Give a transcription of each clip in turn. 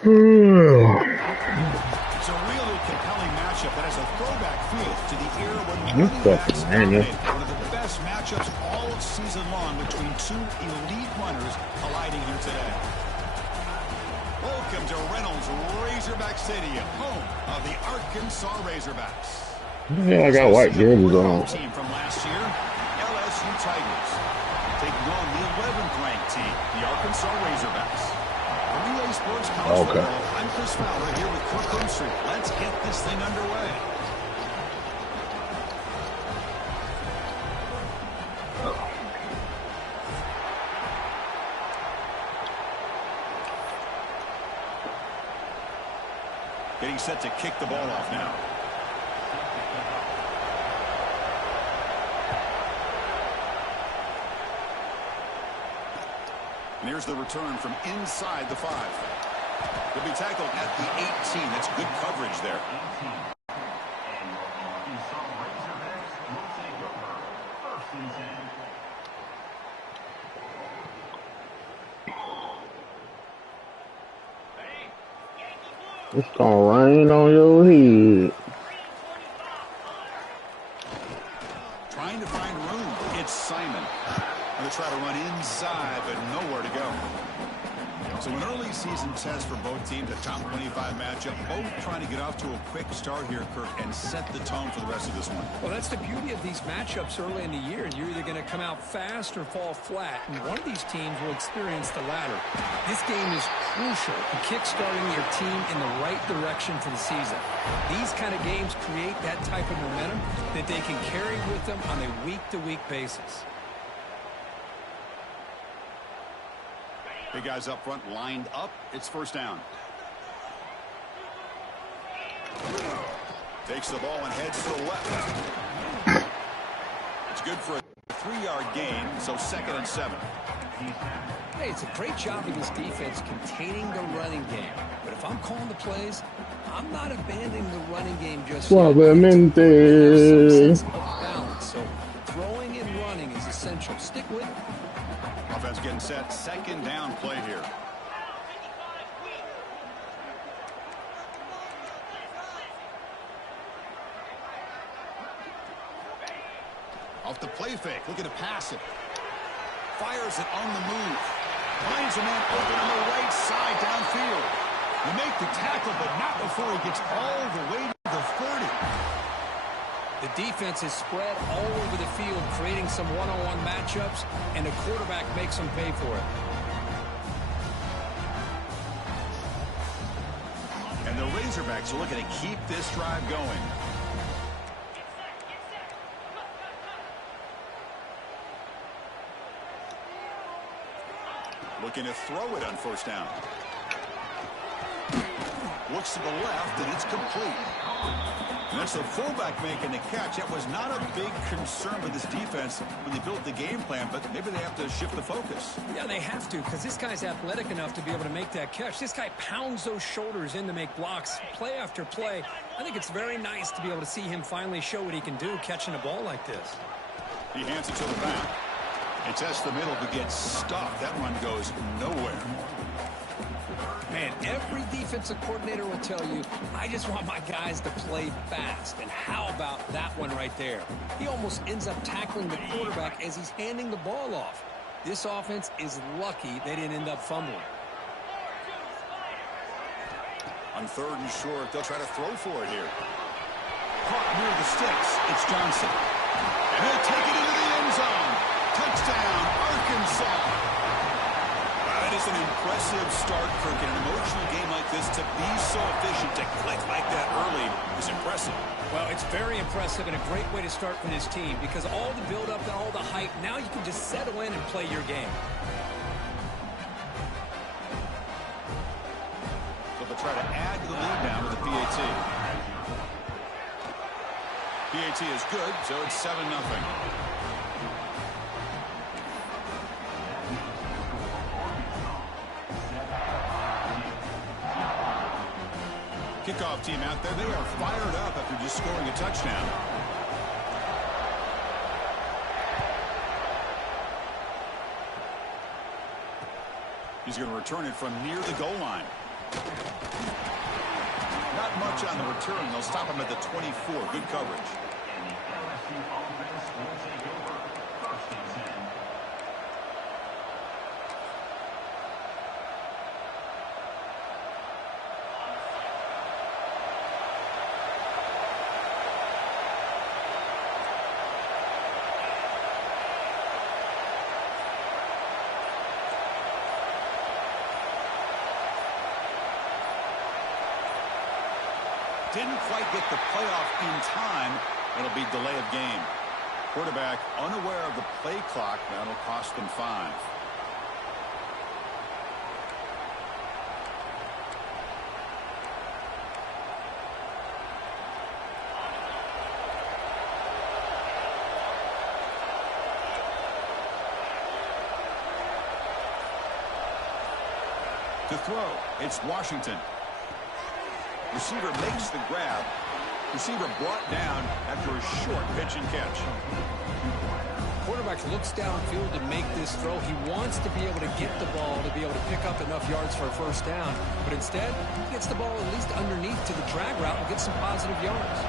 It's a really compelling matchup that has a throwback feel to the era when running backs dominated. One of the best matchups all season long between two elite runners colliding here today. Welcome to Reynolds Razorback Stadium, home of the Arkansas Razorbacks. Yeah, I got white jerseys on. Team from last year, LSU Tigers, taking on the 11th ranked team, the Arkansas Razorbacks. For Relay Sports College Football, I'm Chris Fowler here with Kirk Street. Let's get this thing underway. Getting set to kick the ball off now. And here's the return from inside the 5. He'll be tackled at the 18. That's good coverage there. It's gonna rain on your head. Trying to find room. It's Simon. Going to try to run inside, but nowhere to go. So an early season test for both teams, a top 25 matchup. Both trying to get off to a quick start here, Kirk, and set the tone for the rest of this one. Well, that's the beauty of these matchups early in the year. You're either going to come out fast or fall flat, and one of these teams will experience the latter. This game is crucial to kick-starting your team in the right direction for the season. These kind of games create that type of momentum that they can carry with them on a week-to-week basis. Big guys up front lined up. It's first down. Takes the ball and heads to the left. It's good for a 3-yard gain, so 2nd and 7. Hey, it's a great job of this defense containing the running game. But if I'm calling the plays, I'm not abandoning the running game just yet. Suavemente. So throwing and running is essential. Stick with it. Offense getting set. 2nd down play here. Off the play fake. Looking to pass it. Fires it on the move. Finds a man open on the right side downfield. You make the tackle, but not before he gets all the way to the 30. The defense is spread all over the field, creating some one-on-one matchups, and the quarterback makes them pay for it. And the Razorbacks are looking to keep this drive going. Looking to throw it on first down. Looks to the left, and it's complete. And that's the fullback making the catch. That was not a big concern with this defense when they built the game plan, but maybe they have to shift the focus. Yeah, they have to, because this guy's athletic enough to be able to make that catch. This guy pounds those shoulders in to make blocks play after play. I think it's very nice to be able to see him finally show what he can do catching a ball like this. He hands it to the back. It tests the middle to get stuffed. That run goes nowhere. Man, every defensive coordinator will tell you, I just want my guys to play fast. And how about that one right there? He almost ends up tackling the quarterback as he's handing the ball off. This offense is lucky they didn't end up fumbling. On 3rd and short, they'll try to throw for it here. Caught near the sticks. It's Johnson. And he'll take it into the end zone. Touchdown, Arkansas. That is an impressive start, Kirk. In an emotional game like this, to be so efficient, to click like that early is impressive. Well, it's very impressive and a great way to start for this team because all the build-up and all the hype, now you can just settle in and play your game. So they'll try to add to the lead now with the PAT. PAT is good, so it's 7-0. Kickoff team out there. They are fired up after just scoring a touchdown. He's going to return it from near the goal line. Not much on the return. They'll stop him at the 24. Good coverage. Didn't quite get the playoff in time. It'll be delay of game. Quarterback unaware of the play clock. That'll cost them 5. To throw, it's Washington. Receiver makes the grab. Receiver brought down after a short pitch and catch. Quarterback looks downfield to make this throw. He wants to be able to get the ball to be able to pick up enough yards for a first down. But instead, he gets the ball at least underneath to the drag route and gets some positive yards.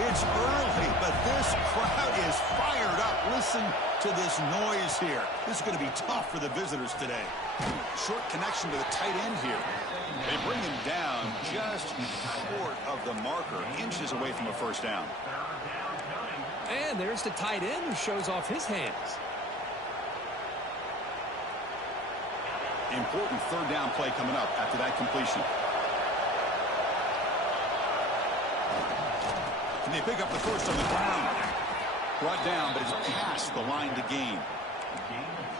It's early, but this crowd is fired up. Listen to this noise here. This is going to be tough for the visitors today. Short connection to the tight end here. They bring him down just short of the marker, inches away from a first down. And there's the tight end who shows off his hands. Important third down play coming up after that completion. And they pick up the first on the ground. Brought down, but it's past the line to gain.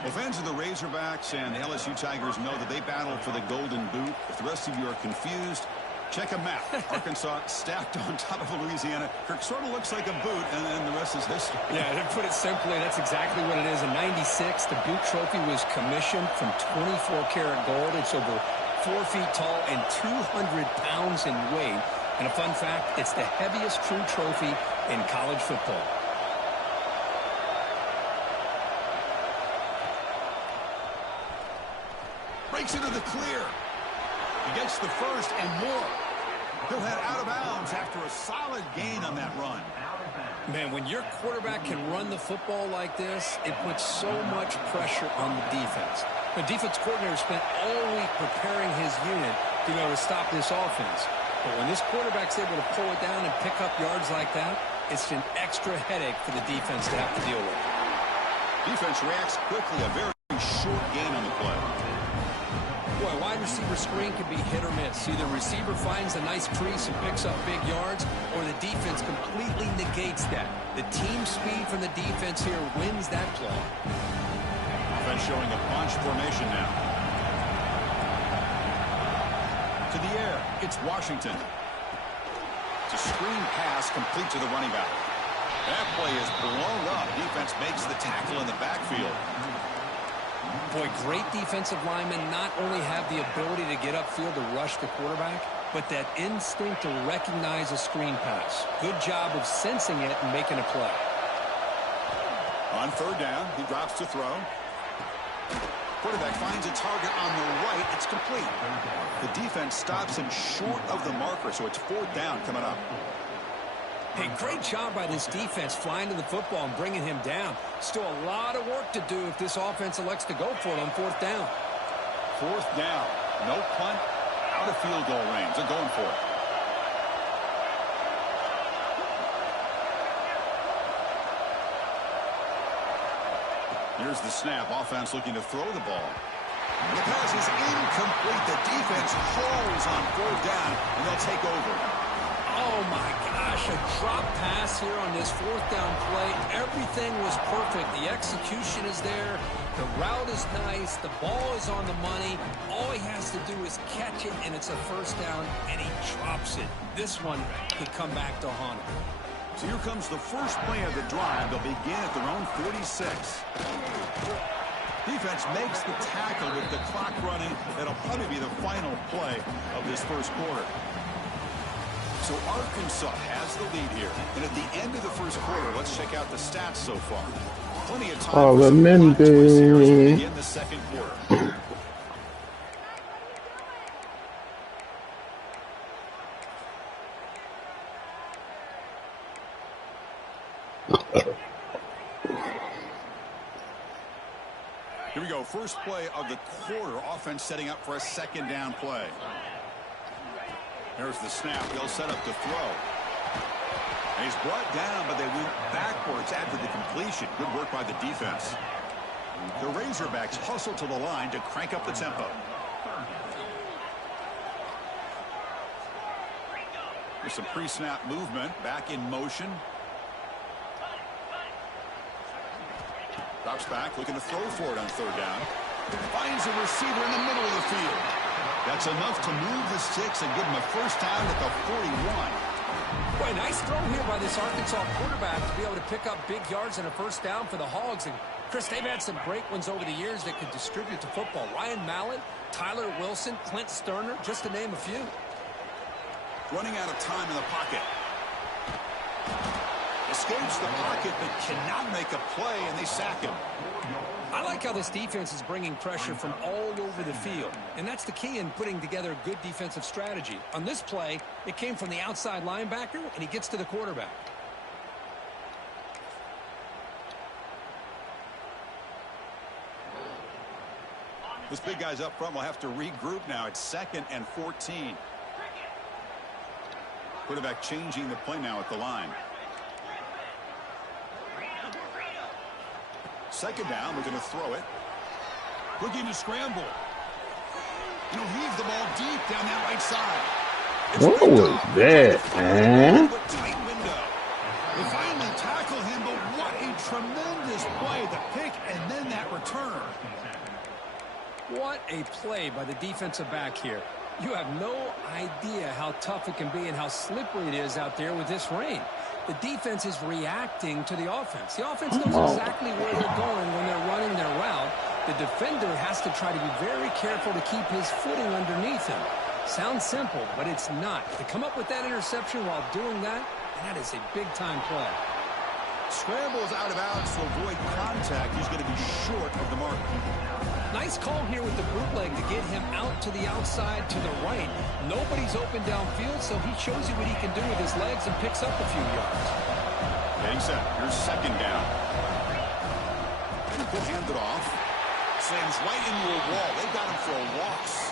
Well, fans of the Razorbacks and the LSU Tigers know that they battle for the Golden Boot. If the rest of you are confused, check a map. Arkansas stacked on top of Louisiana. Kirk sort of looks like a boot, and then the rest is history. Yeah, to put it simply, that's exactly what it is. In '96, the Boot Trophy was commissioned from 24-karat gold. It's over 4 feet tall and 200 pounds in weight. And a fun fact, it's the heaviest true trophy in college football. Breaks into the clear. He gets the first and more. He'll head out of bounds after a solid gain on that run. Man, when your quarterback can run the football like this, it puts so much pressure on the defense. The defense coordinator spent all week preparing his unit to be able to stop this offense. But when this quarterback's able to pull it down and pick up yards like that, it's an extra headache for the defense to have to deal with. Defense reacts quickly. A very short gain on the play. Boy, wide receiver screen can be hit or miss. Either receiver finds a nice crease and picks up big yards, or the defense completely negates that. The team speed from the defense here wins that play. Offense showing a bunch formation now. To the air, it's Washington. It's a screen pass complete to the running back. That play is blown up. Defense makes the tackle in the backfield. Boy, great defensive linemen not only have the ability to get upfield to rush the quarterback, but that instinct to recognize a screen pass. Good job of sensing it and making a play. On third down, he drops to throw. Quarterback finds a target on the right. It's complete. The defense stops him short of the marker, so it's fourth down coming up. Hey, great job by this defense flying to the football and bringing him down. Still a lot of work to do if this offense elects to go for it on fourth down. Fourth down. No punt. Out of field goal range. They're going for it. Here's the snap. Offense looking to throw the ball. The pass is incomplete. The defense falls on fourth down, and they'll take over. Oh, my gosh, a drop pass here on this fourth down play. Everything was perfect. The execution is there. The route is nice. The ball is on the money. All he has to do is catch it, and it's a first down, and he drops it. This one could come back to haunt him. So here comes the first play of the drive. They'll begin at their own 46. Defense makes the tackle with the clock running. That'll probably be the final play of this first quarter. So Arkansas has the lead here. And at the end of the first quarter, let's check out the stats so far. Plenty of time for some plot twists here as we begin the second quarter. Here we go. First play of the quarter. Offense setting up for a second down play. There's the snap. They'll set up to throw. And he's brought down, but they went backwards after the completion. Good work by the defense. The Razorbacks hustle to the line to crank up the tempo. There's some pre-snap movement. Back in motion. Drops back, looking to throw for it on third down. Finds a receiver in the middle of the field. That's enough to move the sticks and give him a first down at the 41. Boy, nice throw here by this Arkansas quarterback to be able to pick up big yards and a first down for the Hogs. And, Chris, they've had some great ones over the years that could distribute the football. Ryan Mallett, Tyler Wilson, Clint Sterner, just to name a few. Running out of time in the pocket. Escapes the pocket but cannot make a play, and they sack him. I like how this defense is bringing pressure from all over the field, and that's the key in putting together a good defensive strategy. On this play, it came from the outside linebacker, and he gets to the quarterback. This big guy's up front will have to regroup now. It's 2nd and 14. Quarterback changing the play now at the line. Second down, looking to throw it. Looking to scramble. He'll heave the ball deep down that right side. What was that, man? Tight window. They finally tackle him, but what a tremendous play. The pick and then that return. What a play by the defensive back here. You have no idea how tough it can be and how slippery it is out there with this rain. The defense is reacting to the offense. The offense knows exactly where they're going when they're running their route. The defender has to try to be very careful to keep his footing underneath him. Sounds simple, but it's not. To come up with that interception while doing that, that is a big-time play. Scrambles out of bounds to avoid contact. He's going to be short of the mark. Nice call here with the bootleg to get him out to the outside to the right. Nobody's open downfield, so he shows you what he can do with his legs and picks up a few yards. Getting set. Here's second down. He'll hand it off. Slams right into a wall. They've got him for a loss.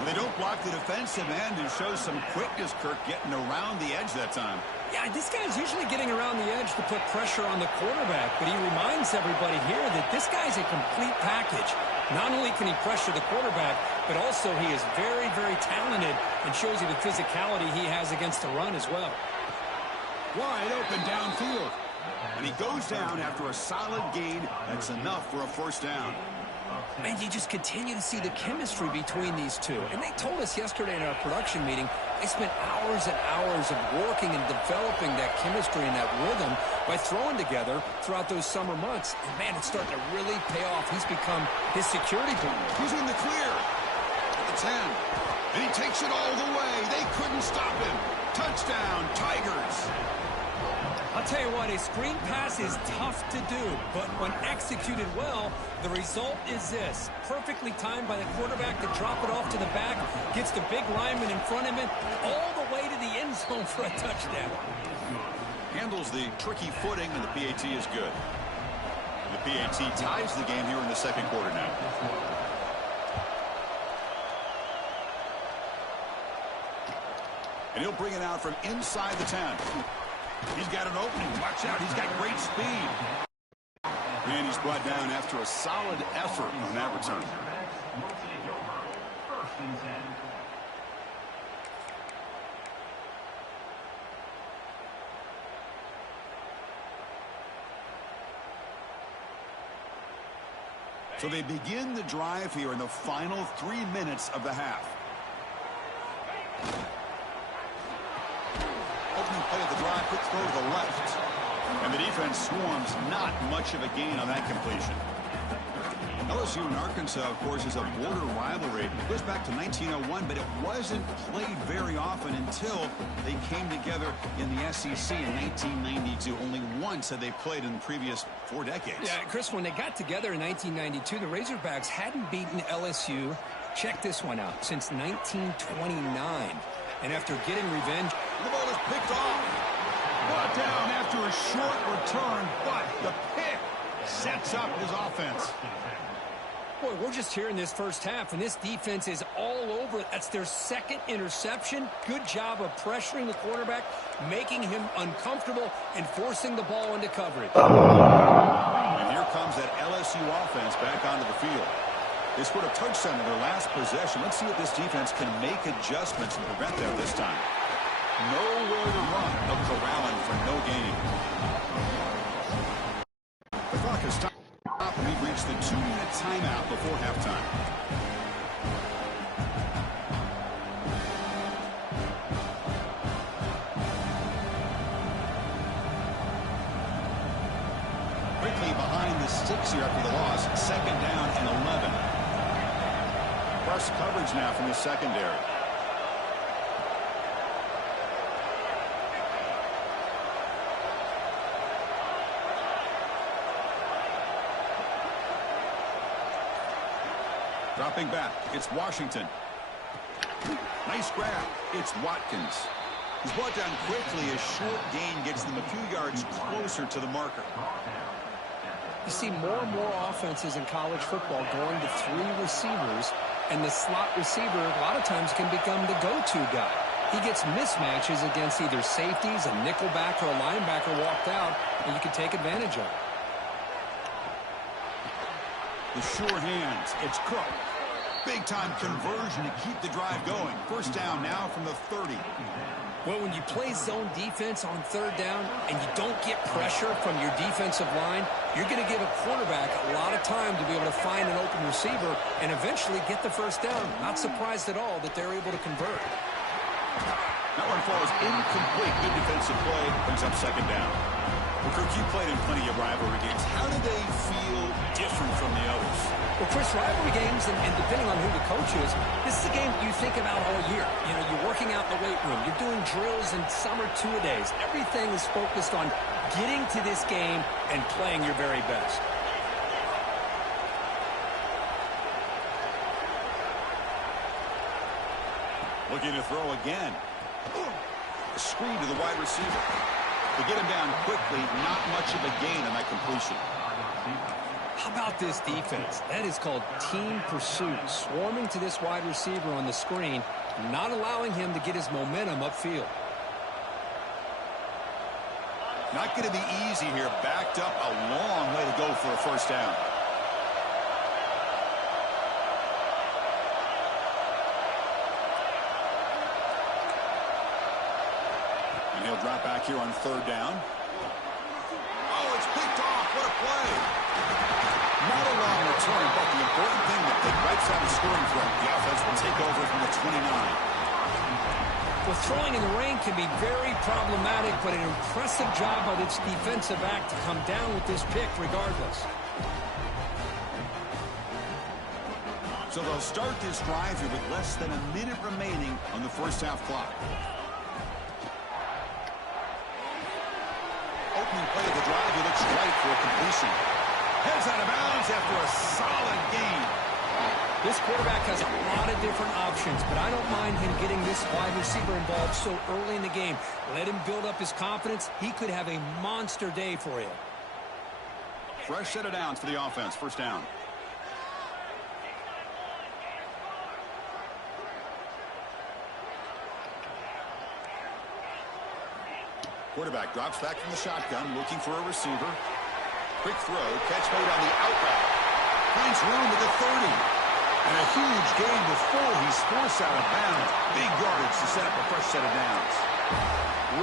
When they don't block the defensive end and show some quickness, Kirk, getting around the edge that time. Yeah, this guy's usually getting around the edge to put pressure on the quarterback, but he reminds everybody here that this guy's a complete package. Not only can he pressure the quarterback, but also he is very, very talented and shows you the physicality he has against the run as well. Wide open downfield. And he goes down after a solid gain. That's enough for a first down. And you just continue to see the chemistry between these two. And they told us yesterday in our production meeting, they spent hours and hours of working and developing that chemistry and that rhythm by throwing together throughout those summer months. And, man, it's starting to really pay off. He's become his security blanket. He's in the clear at the 10. And he takes it all the way. They couldn't stop him. Touchdown, Tigers. I'll tell you what, a screen pass is tough to do, but when executed well, the result is this. Perfectly timed by the quarterback to drop it off to the back, gets the big lineman in front of him, all the way to the end zone for a touchdown. Handles the tricky footing, and the PAT is good. The PAT ties the game here in the second quarter now. And he'll bring it out from inside the 10. He's got an opening. Watch out. He's got great speed. And he's brought down after a solid effort on that return. So they begin the drive here in the final 3 minutes of the half. Opening play of the drive, quick throw to the left. And the defense swarms, not much of a gain on that completion. LSU and Arkansas, of course, is a border rivalry. It goes back to 1901, but it wasn't played very often until they came together in the SEC in 1992. Only once had they played in the previous 4 decades. Yeah, Chris, when they got together in 1992, the Razorbacks hadn't beaten LSU, check this one out, since 1929. And after getting revenge, the ball is picked off. Brought down after a short return, but the pick sets up his offense. Boy, we're just here in this first half, and this defense is all over it. That's their second interception. Good job of pressuring the quarterback, making him uncomfortable, and forcing the ball into coverage. And here comes that LSU offense back onto the field. They scored a touchdown in their last possession. Let's see if this defense can make adjustments and prevent that this time. Nowhere to run. No corralling for no gain. The clock has stopped. We've reached the 2-minute timeout before halftime. Quickly behind the sticks here after the loss. 2nd down and 11. Press coverage now from the secondary. Dropping back, it's Washington. Nice grab. It's Watkins. He's brought down quickly. A short gain gets them a few yards closer to the marker. You see more and more offenses in college football going to 3 receivers, and the slot receiver a lot of times can become the go-to guy. He gets mismatches against either safeties, a nickelback, or a linebacker walked out, and you can take advantage of it. The sure hands. It's Cook. Big-time conversion to keep the drive going. 1st down now from the 30. Well, when you play zone defense on 3rd down and you don't get pressure from your defensive line, you're going to give a quarterback a lot of time to be able to find an open receiver and eventually get the 1st down. Not surprised at all that they're able to convert. That one falls incomplete. Good defensive play. Brings up 2nd down. Well, Kirk, you played in plenty of rivalry games. How do they feel different from the others? Well, Chris, rivalry games, and depending on who the coach is, this is a game you think about all year. You know, you're working out in the weight room. You're doing drills and summer two-a-days. Everything is focused on getting to this game and playing your very best. Looking to throw again. A screen to the wide receiver. To get him down quickly, not much of a gain on that completion. How about this defense? That is called team pursuit. Swarming to this wide receiver on the screen, not allowing him to get his momentum upfield. Not going to be easy here. Backed up a long way to go for a 1st down. And he'll drop back here on 3rd down. Oh, it's picked off. What a play. Not a long return, but the important thing that they right side of scoring from. The offense will take over from the 29. Well, throwing in the rain can be very problematic, but an impressive job by this defensive back to come down with this pick regardless. So they'll start this drive here with less than a minute remaining on the 1st half clock. Opening play of the drive, he looks right for a completion. Heads out of bounds after a solid gain. This quarterback has a lot of different options, but I don't mind him getting this wide receiver involved so early in the game. Let him build up his confidence. He could have a monster day for you. Fresh set of downs for the offense. 1st down. Quarterback drops back from the shotgun, looking for a receiver. Quick throw, catch made on the out route. Finds room at the 30. And a huge gain before he's forced out of bounds. Big yardage to set up a fresh set of downs.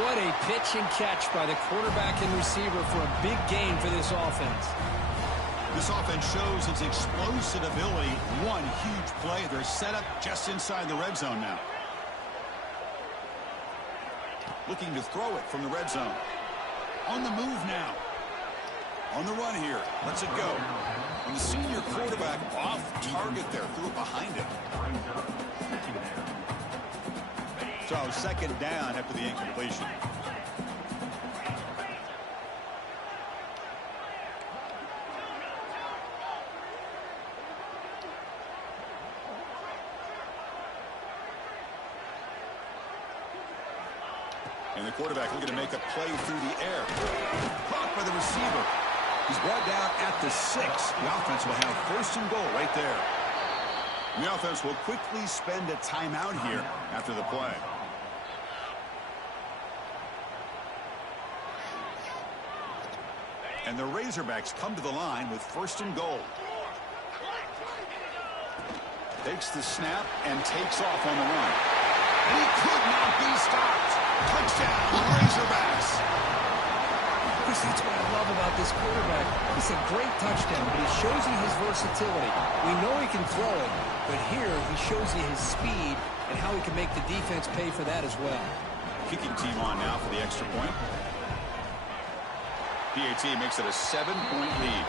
What a pitch and catch by the quarterback and receiver for a big gain for this offense. This offense shows its explosive ability. One huge play. They're set up just inside the red zone now. Looking to throw it from the red zone. On the move now. On the run here. Lets it go. And the senior quarterback off target there. Threw it behind him. So 2nd down after the incompletion. And the quarterback looking to make a play through the air. Caught by the receiver. He's brought down at the 6. The offense will have first and goal right there. The offense will quickly spend a timeout here after the play. And the Razorbacks come to the line with first and goal. Takes the snap and takes off on the run. And he could not be stopped. Touchdown, Razorbacks. Chris, that's what I love about this quarterback. It's a great touchdown, but he shows you his versatility. We know he can throw it, but here he shows you his speed and how he can make the defense pay for that as well. Kicking team on now for the extra point. PAT makes it a 7-point lead.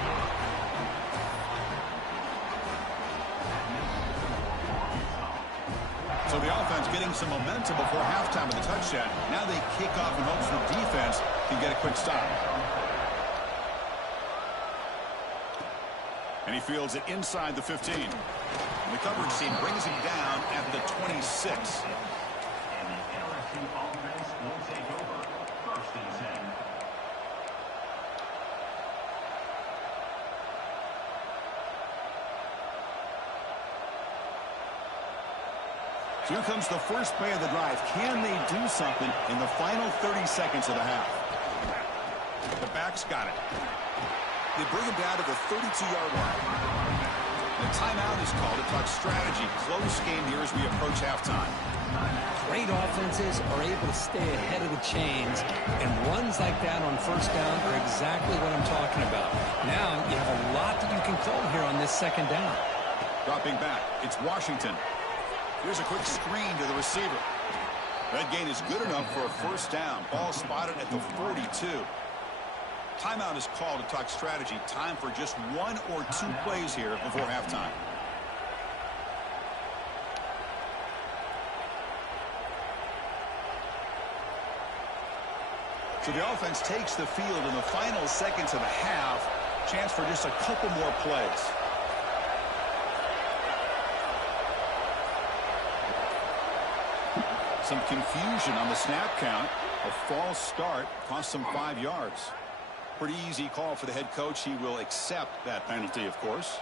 So the offense getting some momentum before halftime of the touchdown. Now they kick off in hopes the defense can get a quick stop. And he fields it inside the 15. And the coverage team brings him down at the 26. Here comes the first play of the drive. Can they do something in the final 30 seconds of the half? The backs got it. They bring him down to the 32-yard line. The timeout is called to talk strategy. Close game here as we approach halftime. Great offenses are able to stay ahead of the chains, and runs like that on first down are exactly what I'm talking about. Now you have a lot that you can call here on this second down. Dropping back, it's Washington. Here's a quick screen to the receiver. That gain is good enough for a first down. Ball spotted at the 42. Timeout is called to talk strategy. Time for just 1 or 2 plays here before halftime. So the offense takes the field in the final seconds of the half. Chance for just a couple more plays. Some confusion on the snap count. A false start cost them 5 yards. Pretty easy call for the head coach. He will accept that penalty, of course.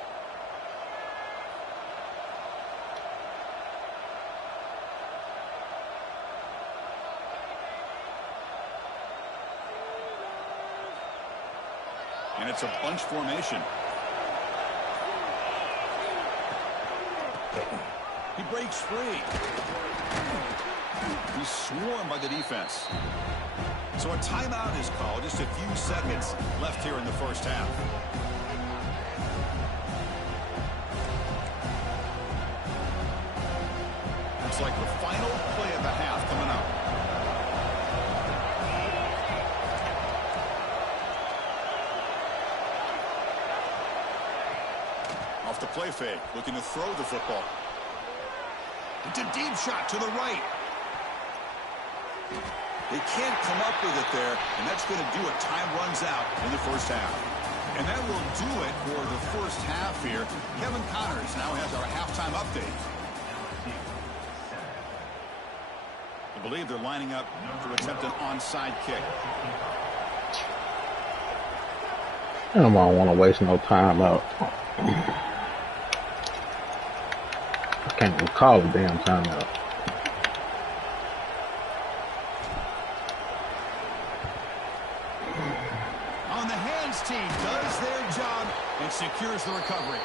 And it's a bunch formation. He breaks free. He's swarmed by the defense. So a timeout is called. Just a few seconds left here in the first half. Looks like the final play of the half coming up. Off the play fake, looking to throw the football. It's a deep shot to the right. They can't come up with it there, and that's going to do it. Time runs out in the first half. And that will do it for the first half here. Kevin Connors now has our halftime update. I believe they're lining up to attempt an onside kick. I don't want to waste no time out. I can't even call a damn timeout. Team does their job and secures the recovery.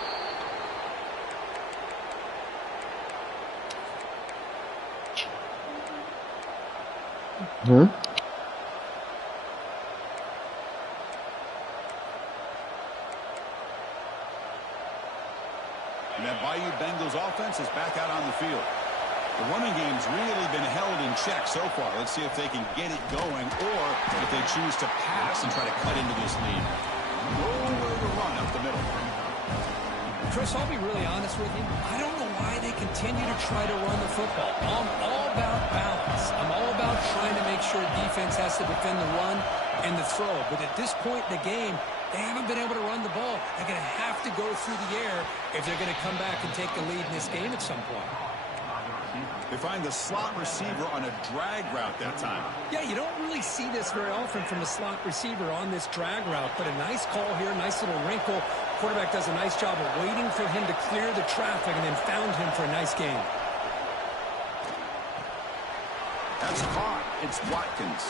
And that Bayou Bengals offense is back out on the field. The running game's really been held in check so far. Let's see if they can get it going or if they choose to pass and try to cut into this lead. Nowhere to run up the middle. Chris, I'll be really honest with you. I don't know why they continue to try to run the football. I'm all about balance. I'm all about trying to make sure defense has to defend the run and the throw. But at this point in the game, they haven't been able to run the ball. They're going to have to go through the air if they're going to come back and take the lead in this game at some point. They find the slot receiver on a drag route that time. Yeah, you don't really see this very often from a slot receiver on this drag route, but a nice call here, nice little wrinkle. Quarterback does a nice job of waiting for him to clear the traffic and then found him for a nice gain. That's caught. It's Watkins.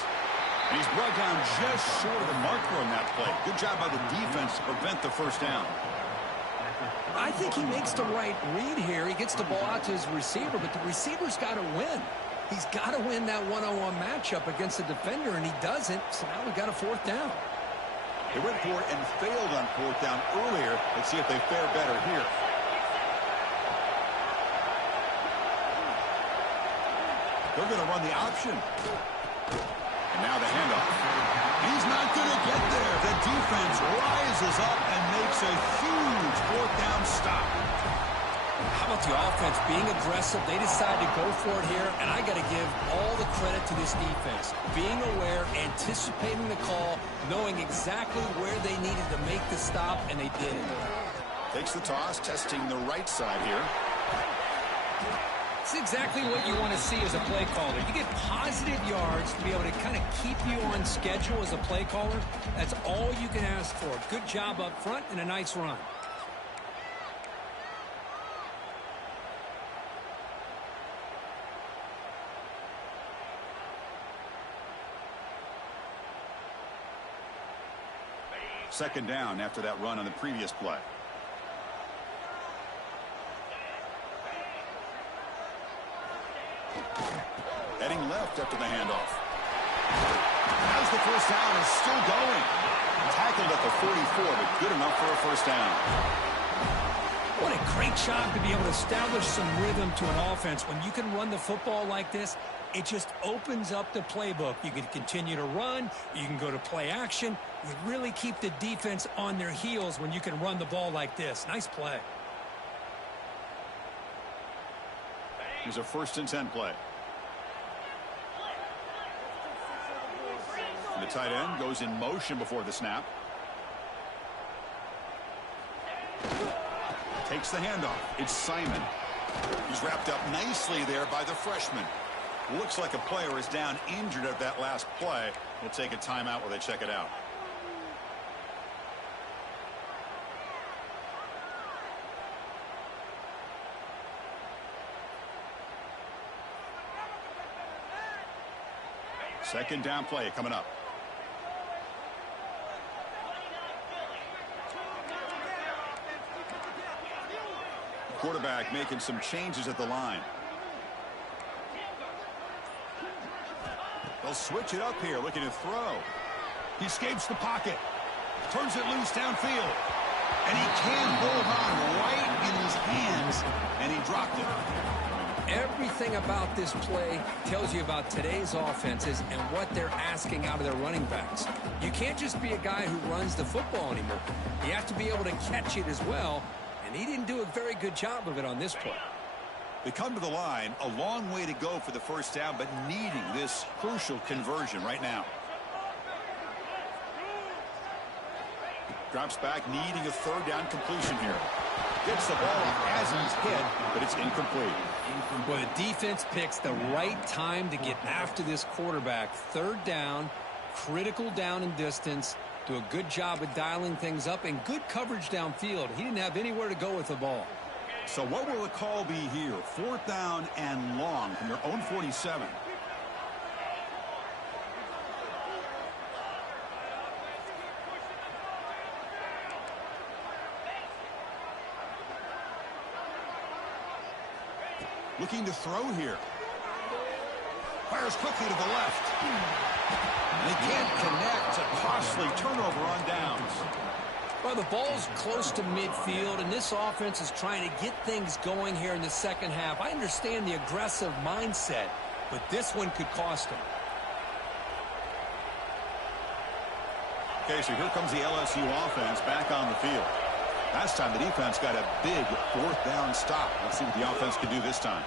And he's brought down just short of the marker on that play. Good job by the defense to prevent the first down. I think he makes the right read here. He gets the ball out to his receiver, but the receiver's got to win. He's got to win that one-on-one matchup against the defender, and he doesn't. So now we've got a fourth down. They went for it and failed on fourth down earlier. Let's see if they fare better here. They're going to run the option. And now the handoff. He's not going to get there. The defense rises up and makes a huge fourth down stop. How about the offense being aggressive? They decide to go for it here, and I got to give all the credit to this defense. Being aware, anticipating the call, knowing exactly where they needed to make the stop, and they did it. Takes the toss, testing the right side here. It's exactly what you want to see as a play caller. You get positive yards to be able to kind of keep you on schedule as a play caller. That's all you can ask for. Good job up front and a nice run. Second down after that run on the previous play. Heading left after the handoff. As the first down is still going. Tackled at the 44, but good enough for a first down. What a great job to be able to establish some rhythm to an offense. When you can run the football like this, it just opens up the playbook. You can continue to run. You can go to play action. You really keep the defense on their heels when you can run the ball like this. Nice play. Here's a 1st and 10 play. And the tight end goes in motion before the snap. Takes the handoff. It's Simon. He's wrapped up nicely there by the freshman. Looks like a player is down injured at that last play. We'll take a timeout while they check it out. Second down play coming up. Quarterback making some changes at the line. They'll switch it up here, looking to throw. He escapes the pocket. Turns it loose downfield. And he can't hold on right in his hands. And he dropped it. Everything about this play tells you about today's offenses and what they're asking out of their running backs. You can't just be a guy who runs the football anymore. You have to be able to catch it as well, and he didn't do a very good job of it on this play. They come to the line, a long way to go for the first down, but needing this crucial conversion right now. Drops back, needing a 3rd down completion here. Gets the ball off as he's hit, but it's incomplete. Well, the defense picks the right time to get after this quarterback. 3rd down, critical down and distance. Do a good job of dialing things up and good coverage downfield. He didn't have anywhere to go with the ball. So what will the call be here? 4th down and long from their own 47. Looking to throw here. Fires quickly to the left. And he can't connect. A costly turnover on downs. Well, the ball's close to midfield, and this offense is trying to get things going here in the second half. I understand the aggressive mindset, but this one could cost him. Okay, so here comes the LSU offense back on the field. Last time the defense got a big 4th down stop. Let's see what the offense can do this time.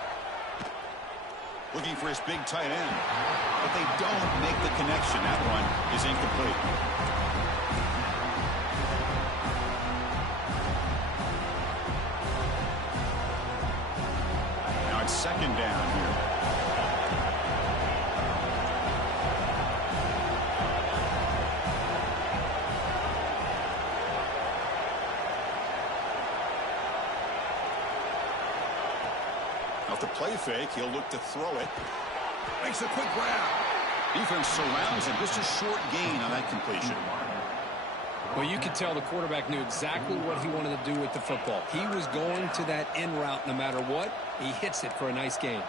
Looking for his big tight end. But they don't make the connection. That one is incomplete. Now it's second down here. Off the play fake, he'll look to throw it. Makes a quick grab. Defense surrounds him. Just a short gain on that completion. Well, you could tell the quarterback knew exactly what he wanted to do with the football. He was going to that in route no matter what. He hits it for a nice gain.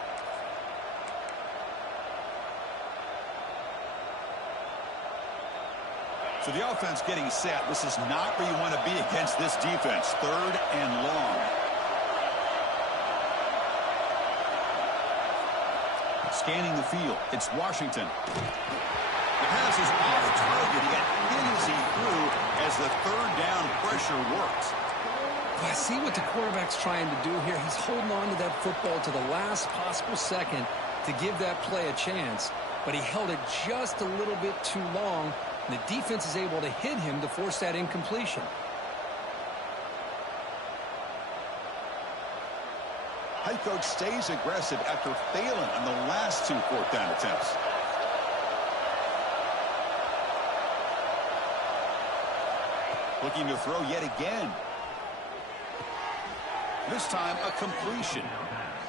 So the offense getting set. This is not where you want to be against this defense. 3rd and long. Scanning the field. It's Washington. The pass is off target. He got hit as he threw as the 3rd down pressure works. Well, I see what the quarterback's trying to do here. He's holding on to that football to the last possible second to give that play a chance. But he held it just a little bit too long. And the defense is able to hit him to force that incompletion. Head coach stays aggressive after failing on the last 2 4th down attempts. Looking to throw yet again. This time a completion.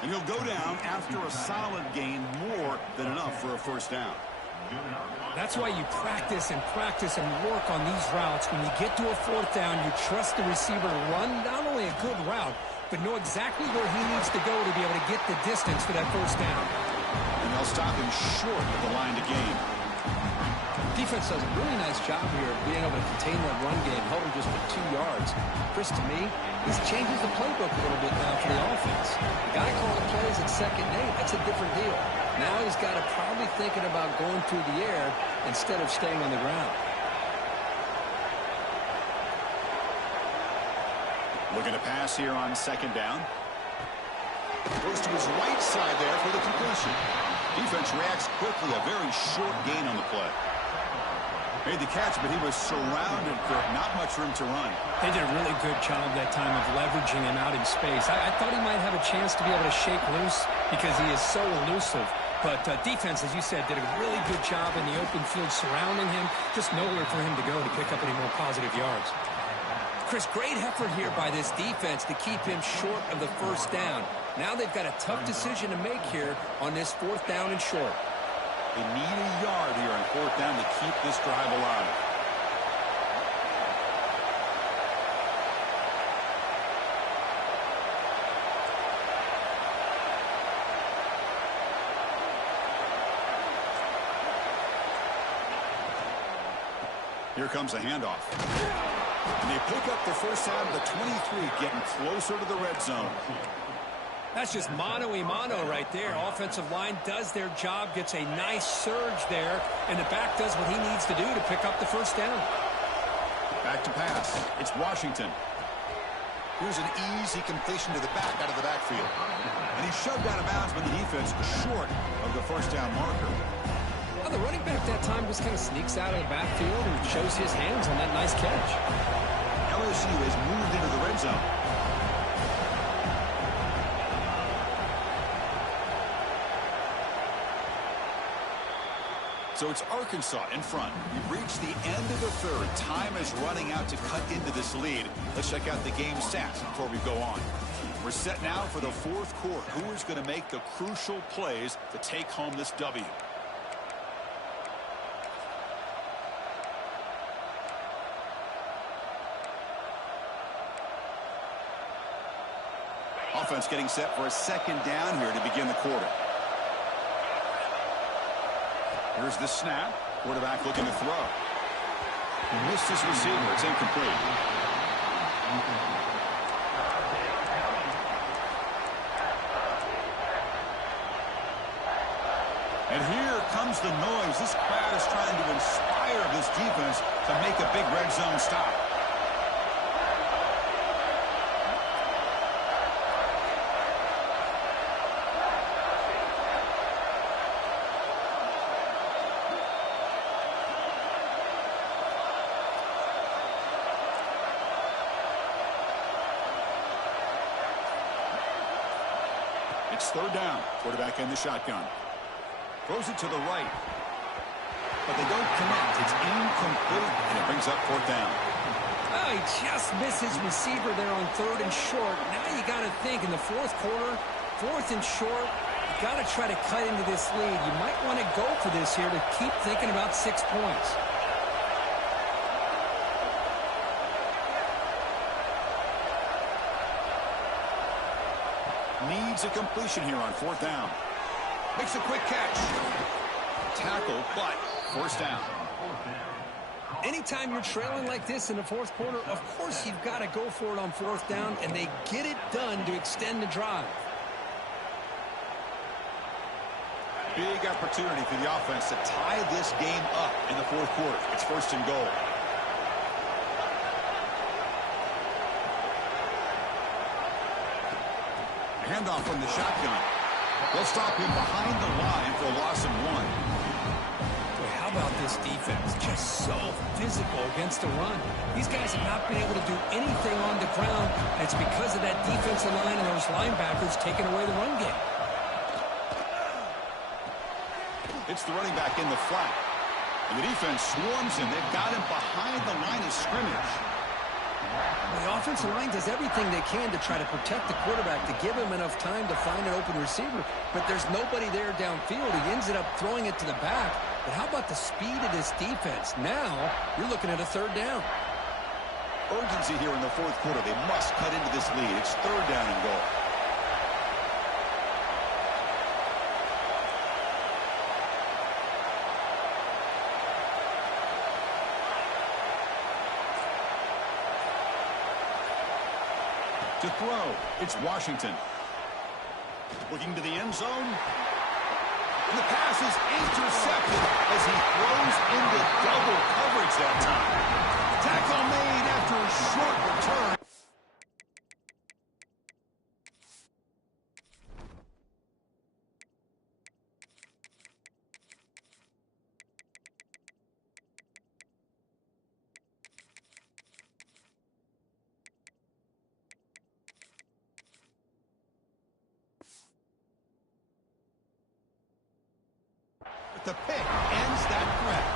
And he'll go down after a solid gain, more than enough for a 1st down. That's why you practice and work on these routes. When you get to a 4th down, you trust the receiver to run not only a good route, but know exactly where he needs to go to be able to get the distance for that 1st down. And they'll stop him short of the line to gain. Defense does a really nice job here of being able to contain that run game, held him just for 2 yards. Chris, to me, this changes the playbook a little bit now for the offense. The guy calling plays at 2nd and 8, that's a different deal. Now he's got to probably thinking about going through the air instead of staying on the ground. Looking to pass here on 2nd down. Goes to his right side there for the completion. Defense reacts quickly. A very short gain on the play. Made the catch, but he was surrounded for not much room to run. They did a really good job that time of leveraging him out in space. I thought he might have a chance to be able to shake loose because he is so elusive. But defense, as you said, did a really good job in the open field surrounding him. Just nowhere for him to go to pick up any more positive yards. Chris, great effort here by this defense to keep him short of the 1st down. Now they've got a tough decision to make here on this 4th down and short. They need a yard here on 4th down to keep this drive alive. Here comes a handoff. And they pick up the 1st down of the 23, getting closer to the red zone. That's just mano-a-mano right there. Offensive line does their job, gets a nice surge there, and the back does what he needs to do to pick up the 1st down. Back to pass. It's Washington. Here's an easy completion to the back out of the backfield. And he's shoved out of bounds by the defense short of the 1st down marker. Well, the running back that time just kind of sneaks out of the backfield and shows his hands on that nice catch. LSU has moved into the red zone. So it's Arkansas in front. We've reached the end of the 3rd. Time is running out to cut into this lead. Let's check out the game stats before we go on. We're set now for the 4th quarter. Who is going to make the crucial plays to take home this W? Offense getting set for a 2nd down here to begin the quarter. Here's the snap. Quarterback looking to throw. He missed his receiver. It's incomplete. And here comes the noise. This crowd is trying to inspire this defense to make a big red zone stop. It's third down. Quarterback in the shotgun. Throws it to the right. But they don't connect. It's incomplete, and it brings up fourth down. Oh, he just missed his receiver there on third and short. Now you got to think in the fourth quarter, fourth and short, you got to try to cut into this lead. You might want to go for this here to keep thinking about 6 points. Needs a completion here on fourth down. Makes a quick catch. Tackle, but first down. Anytime you're trailing like this in the fourth quarter, of course you've got to go for it on fourth down, and they get it done to extend the drive. Big opportunity for the offense to tie this game up in the fourth quarter. It's first and goal. Handoff from the shotgun. They'll stop him behind the line for a loss of 1. Boy, how about this defense? Just so physical against the run. These guys have not been able to do anything on the ground, and it's because of that defensive line and those linebackers taking away the run game. It's the running back in the flat. And the defense swarms him. They've got him behind the line of scrimmage. The offensive line does everything they can to try to protect the quarterback, to give him enough time to find an open receiver, but there's nobody there downfield. He ends up throwing it to the back. But how about the speed of this defense? Now you're looking at a third down. Urgency here in the fourth quarter. They must cut into this lead. It's third down and goal. To throw, it's Washington. Looking to the end zone. And the pass is intercepted as he throws into double coverage that time. Tackle made after a short return. The pick ends that threat.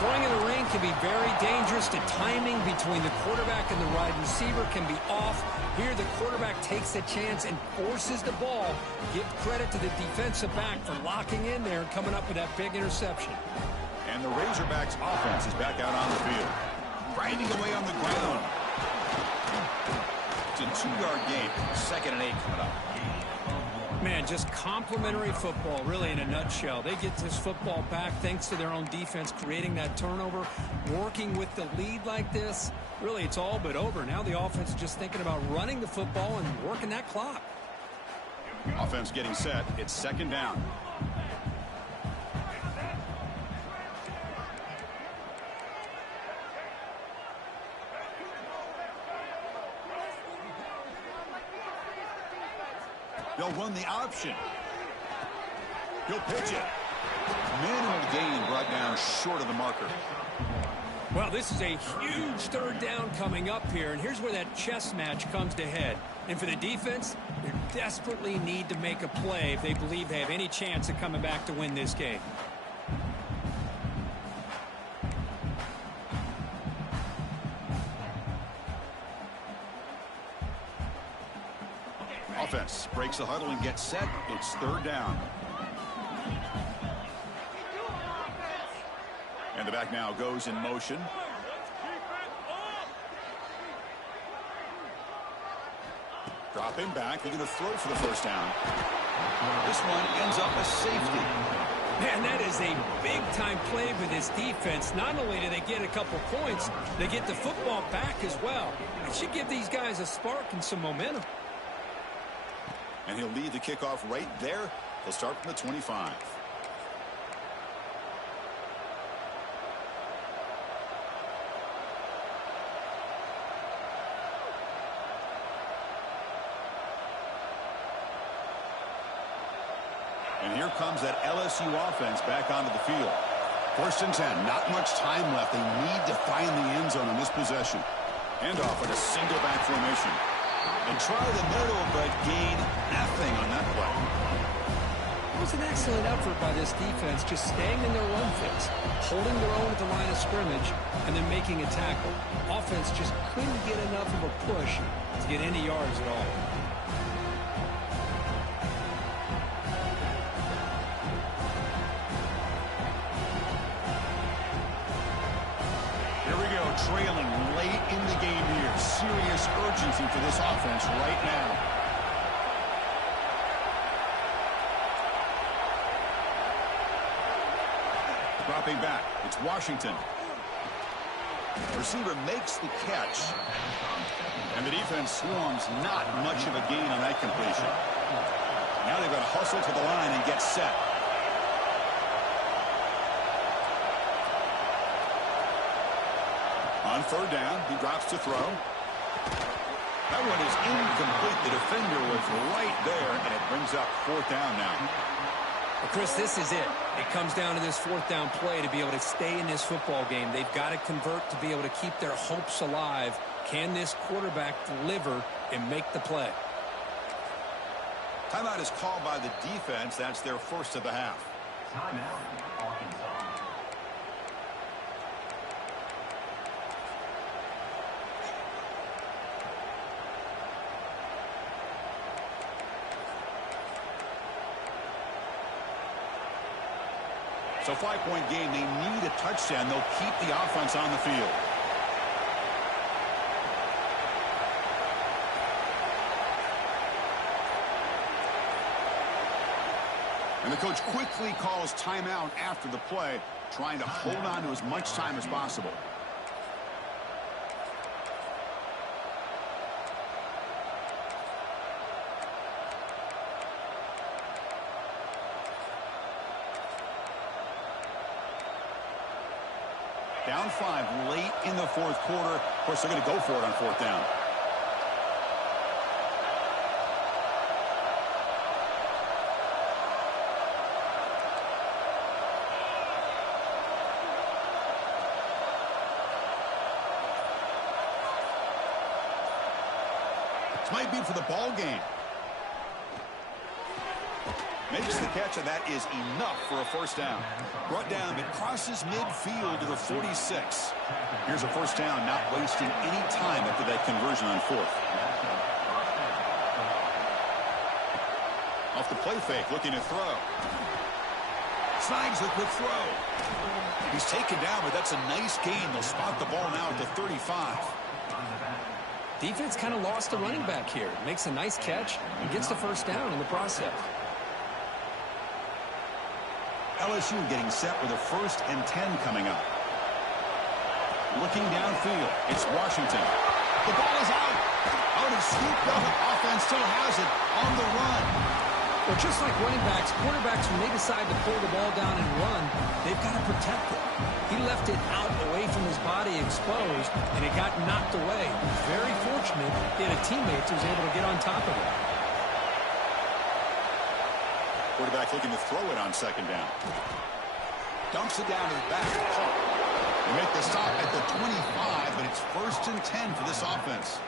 Throwing in the ring can be very dangerous. The timing between the quarterback and the wide receiver can be off. Here the quarterback takes a chance and forces the ball. Give credit to the defensive back for locking in there and coming up with that big interception. And the Razorbacks offense is back out on the field. Grinding away on the ground. It's a 2-yard game. 2nd and 8 coming up. Man, just complimentary football, really, in a nutshell. They get this football back thanks to their own defense, creating that turnover, working with the lead like this. Really, it's all but over. Now the offense is just thinking about running the football and working that clock. Offense getting set. It's second down. They'll run the option. He'll pitch it. Minimal gain brought down short of the marker. Well, this is a huge third down coming up here, and here's where that chess match comes to head. And for the defense, they desperately need to make a play if they believe they have any chance of coming back to win this game. Offense breaks the huddle and gets set. It's third down. And the back now goes in motion. Dropping back. They're going to throw for the first down. This one ends up a safety. Man, that is a big-time play for this defense. Not only do they get a couple points, they get the football back as well. It should give these guys a spark and some momentum. And he'll lead the kickoff right there. He'll start from the 25. And here comes that LSU offense back onto the field. First and 10. Not much time left. They need to find the end zone in this possession. Handoff in a single back formation. And try the middle, but gain nothing on that play. It was an excellent effort by this defense, just staying in their run fix, holding their own at the line of scrimmage, and then making a tackle. Offense just couldn't get enough of a push to get any yards at all. Here we go, trailing late in the game here. Serious urgency for this offense right now. Dropping back, it's Washington. Receiver makes the catch. And the defense swarms, not much of a gain on that completion. Now they've got to hustle to the line and get set. On third down, he drops to throw. That one is incomplete. The defender was right there, and it brings up fourth down now. Well, Chris, this is it. It comes down to this fourth down play to be able to stay in this football game. They've got to convert to be able to keep their hopes alive. Can this quarterback deliver and make the play? Timeout is called by the defense. That's their first of the half. Timeout, Arkansas. So 5-point game, they need a touchdown. They'll keep the offense on the field. And the coach quickly calls timeout after the play, trying to hold on to as much time as possible. Down 5 late in the fourth quarter. Of course, they're going to go for it on fourth down. This might be for the ball game. Makes the catch, and that is enough for a first down. Brought down, it crosses midfield to the 46. Here's a first down, not wasting any time after that conversion on fourth. Off the play fake, looking to throw. Snags the quick throw. He's taken down, but that's a nice gain. They'll spot the ball now at the 35. Defense kind of lost a running back here. Makes a nice catch and gets the first down in the process. LSU getting set with a 1st and 10 coming up. Looking downfield, it's Washington. The ball is out. Oh, and scooped up. Offense still has it on the run. Well, just like running backs, quarterbacks, when they decide to pull the ball down and run, they've got to protect it. He left it out away from his body exposed, and it got knocked away. He was very fortunate he had a teammate who was able to get on top of it. Quarterback looking to throw it on second down. Dumps it down to the back. They make the stop at the 25, but it's 1st and 10 for this offense.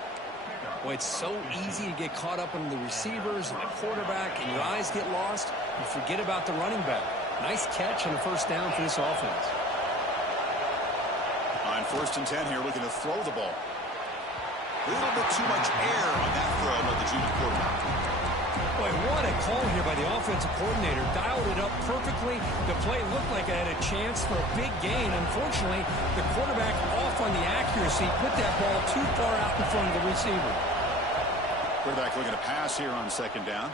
Boy, it's so easy to get caught up on the receivers and the quarterback, and your eyes get lost. You forget about the running back. Nice catch and a first down for this offense. On 1st and 10 here, looking to throw the ball. A little bit too much air on that throw by the junior quarterback. Boy, what a call here by the offensive coordinator. Dialed it up perfectly. The play looked like it had a chance for a big gain. Unfortunately, the quarterback off on the accuracy, put that ball too far out in front of the receiver. Quarterback looking to pass here on second down.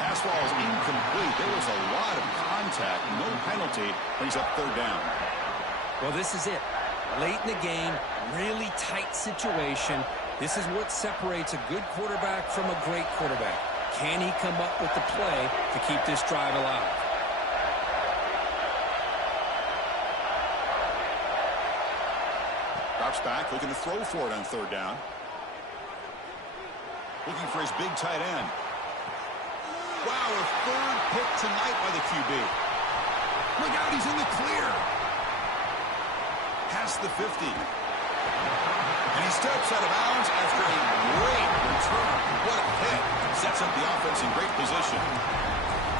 Pass ball is incomplete. There was a lot of contact. No penalty. Brings up third down. Well, this is it. Late in the game, really tight situation. This is what separates a good quarterback from a great quarterback. Can he come up with the play to keep this drive alive? Drops back, looking to throw for it on third down. Looking for his big tight end. Wow, a third pick tonight by the QB. Look out, he's in the clear. Past the 50. And he steps out of bounds after a great return. What a hit. Sets up the offense in great position.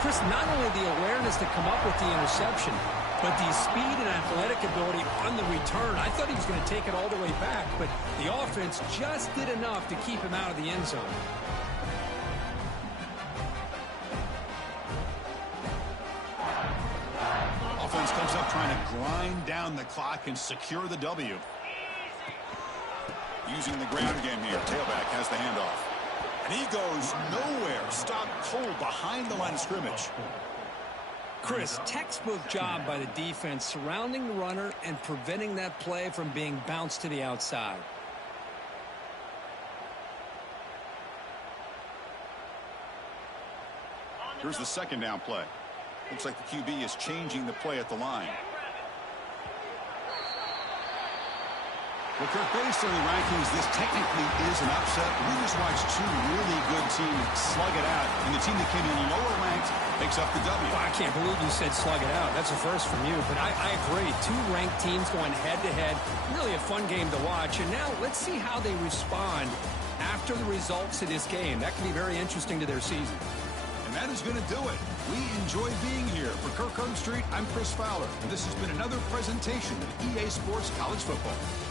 Chris, not only the awareness to come up with the interception, but the speed and athletic ability on the return. I thought he was going to take it all the way back, but the offense just did enough to keep him out of the end zone. Offense comes up trying to grind down the clock and secure the W. Using the ground game here. Tailback has the handoff. And he goes nowhere. Stopped cold behind the line of scrimmage. Chris, textbook job by the defense surrounding the runner and preventing that play from being bounced to the outside. Here's the second down play. Looks like the QB is changing the play at the line. Well, Kirk, based on the rankings, this technically is an upset. We just watched two really good teams slug it out, and the team that came in lower ranked picks up the W. Well, I can't believe you said slug it out. That's a first from you, but I agree. Two ranked teams going head-to-head. Really a fun game to watch. And now let's see how they respond after the results of this game. That can be very interesting to their season. And that is going to do it. We enjoy being here. For Kirk Street, I'm Chris Fowler, and this has been another presentation of EA Sports College Football.